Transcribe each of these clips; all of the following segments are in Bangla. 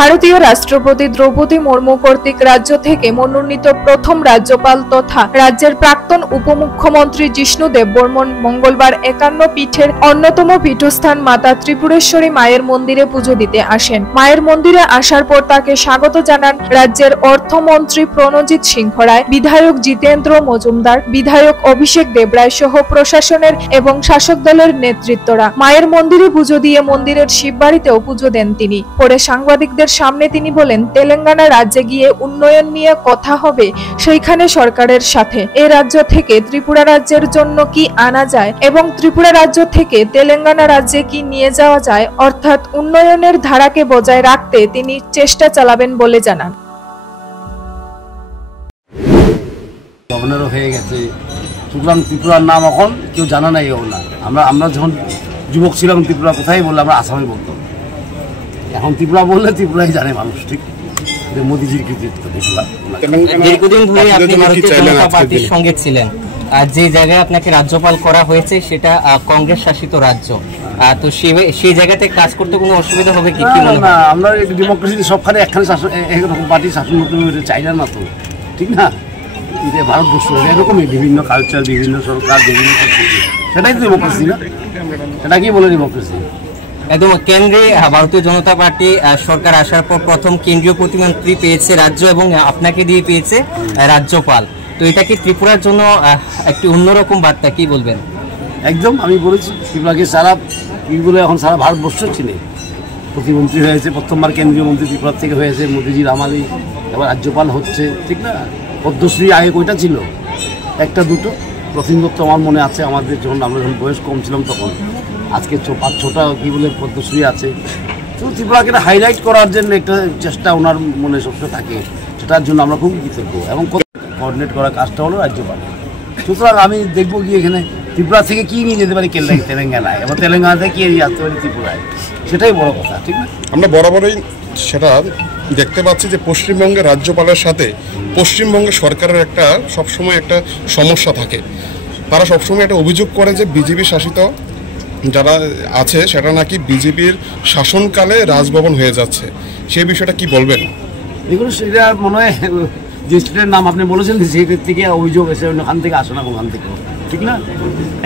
ভারতীয় রাষ্ট্রপতি দ্রৌপদী মুর্মু কর্তৃক রাজ্য থেকে মনোনীত প্রথম রাজ্যপাল তথা রাজ্যের প্রাক্তন উপমুখ্যমন্ত্রী জিষ্ণু দেববর্মন মঙ্গলবার ৫১ পীঠের অন্যতম পীঠস্থান মাতা ত্রিপুরেশ্বরী মায়ের মন্দিরে পুজো দিতে আসেন। মায়ের মন্দিরে আসার পর তাকে স্বাগত জানান রাজ্যের অর্থমন্ত্রী প্রণজিৎ সিংহ রায়, বিধায়ক জিতেন্দ্র মজুমদার, বিধায়ক অভিষেক দেবরায় সহ প্রশাসনের এবং শাসক দলের নেতৃত্বরা। মায়ের মন্দিরে পুজো দিয়ে মন্দিরের শিববাড়িতেও পুজো দেন তিনি। পরে সাংবাদিকদের সামনে তিনি বলেন, তেলেঙ্গানা রাজ্যে গিয়ে উন্নয়ন নিয়ে কথা হবে সেইখানে সরকারের সাথে। এই রাজ্য থেকে ত্রিপুরা রাজ্যের জন্য কি আনা যায় এবং ত্রিপুরা রাজ্য থেকে তেলেঙ্গানা রাজ্যে কি নিয়ে যাওয়া যায়, অর্থাৎ উন্নয়নের ধারাকে বজায় রাখতে তিনি চেষ্টা চালাবেন বলে জানান। গভর্নরও হয়ে গেছে, সুতরাং ত্রিপুরার নাম এখন কেউ জানা নাই না। আমরা যখন যুবক ছিলাম ত্রিপুরা কোথায় বললে আমরা আসামে বলতাম, এখন ত্রিপুরা বললে ত্রিপুরাই জানে মানুষ। ঠিক মোদিজির কৃতিত্ব। দীর্ঘদিন ধরে আপনি ভারতীয় জনতা পার্টির সঙ্গে ছিলেন, আর যে জায়গায় আপনাকে রাজ্যপাল করা হয়েছে সেটা কংগ্রেস শাসিত রাজ্য, তো সেই জায়গাতে কাজ করতে কোনো অসুবিধা হবে কি? না, আমরা ডেমোক্রেসি সবখানে একখানে একরকম পার্টির শাসন করতে চাই না তো, ঠিক না? ভারতবর্ষ এরকমই বিভিন্ন কালচার, বিভিন্ন সরকার, বিভিন্ন সেটাই তো ডেমোক্রেসি না? এটা কি বলে ডেমোক্রেসি? একদম। কেন্দ্রে ভারতীয় জনতা পার্টি সরকার আসার পর প্রথম কেন্দ্রীয় প্রতিমন্ত্রী পেয়েছে রাজ্য এবং আপনাকে দিয়ে পেয়েছে রাজ্যপাল, তো এটা কি ত্রিপুরার জন্য একটি অন্যরকম বার্তা, কি বলবেন? একদম, আমি বলেছি ত্রিপুরাকে সারা কি বলে এখন সারা ভারতবর্ষ চিনে। প্রতিমন্ত্রী হয়েছে, প্রথমবার কেন্দ্রীয় মন্ত্রী ত্রিপুরা থেকে হয়েছে, মোদিজির আমালি, এবার রাজ্যপাল হচ্ছে, ঠিক না? পদ্মশ্রী আগে কয়টা ছিল? একটা দুটো। প্রথম দত্ত আমার মনে আছে, আমাদের যখন আমরা যখন বয়স কম ছিলাম তখন। আজকে ৫-৬টা কি বলে পদ্মশ্রী আছে। তো ত্রিপুরাকে হাইলাইট করার জন্য একটা চেষ্টা ওনার মনে সবসময় থাকে, সেটার জন্য আমরা খুব কৃতজ্ঞ। এবং কোঅর্ডিনেট করার কাজটা হলো রাজ্যপাল। সুতরাং আমি দেখবো কি এখানে ত্রিপুরা থেকে কি নিয়ে যেতে পারি তেলেঙ্গানায়, এবং তেলেঙ্গানা থেকে কি নিয়ে আসতে পারি ত্রিপুরায়, সেটাই বড় কথা, ঠিক না? আমরা বরাবরই সেটা দেখতে পাচ্ছি যে পশ্চিমবঙ্গের রাজ্যপালের সাথে পশ্চিমবঙ্গের সরকারের একটা সবসময় একটা সমস্যা থাকে। তারা সবসময় একটা অভিযোগ করে যে বিজেপি শাসিত যারা আছে সেটা নাকি বিজেপির শাসনকালে রাজভবন হয়ে যাচ্ছে, সেই বিষয়টা কি বলবেন? এগুলো সেটা মনে হয় যে স্টেটের নাম আপনি বলেছেন সেটার থেকে অভিযোগ এসে ওখান থেকে আসে না, ওখান থেকে, ঠিক না?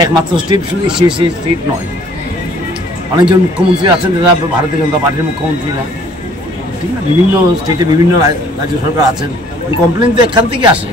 একমাত্র স্টেট শুধু সেই স্টেট নয়, অনেকজন মুখ্যমন্ত্রী আছেন যারা ভারতীয় জনতা পার্টির মুখ্যমন্ত্রী না, ঠিক না? বিভিন্ন স্টেটে বিভিন্ন রাজ্য সরকার আছেন, কমপ্লেন তো এখান থেকে আসে।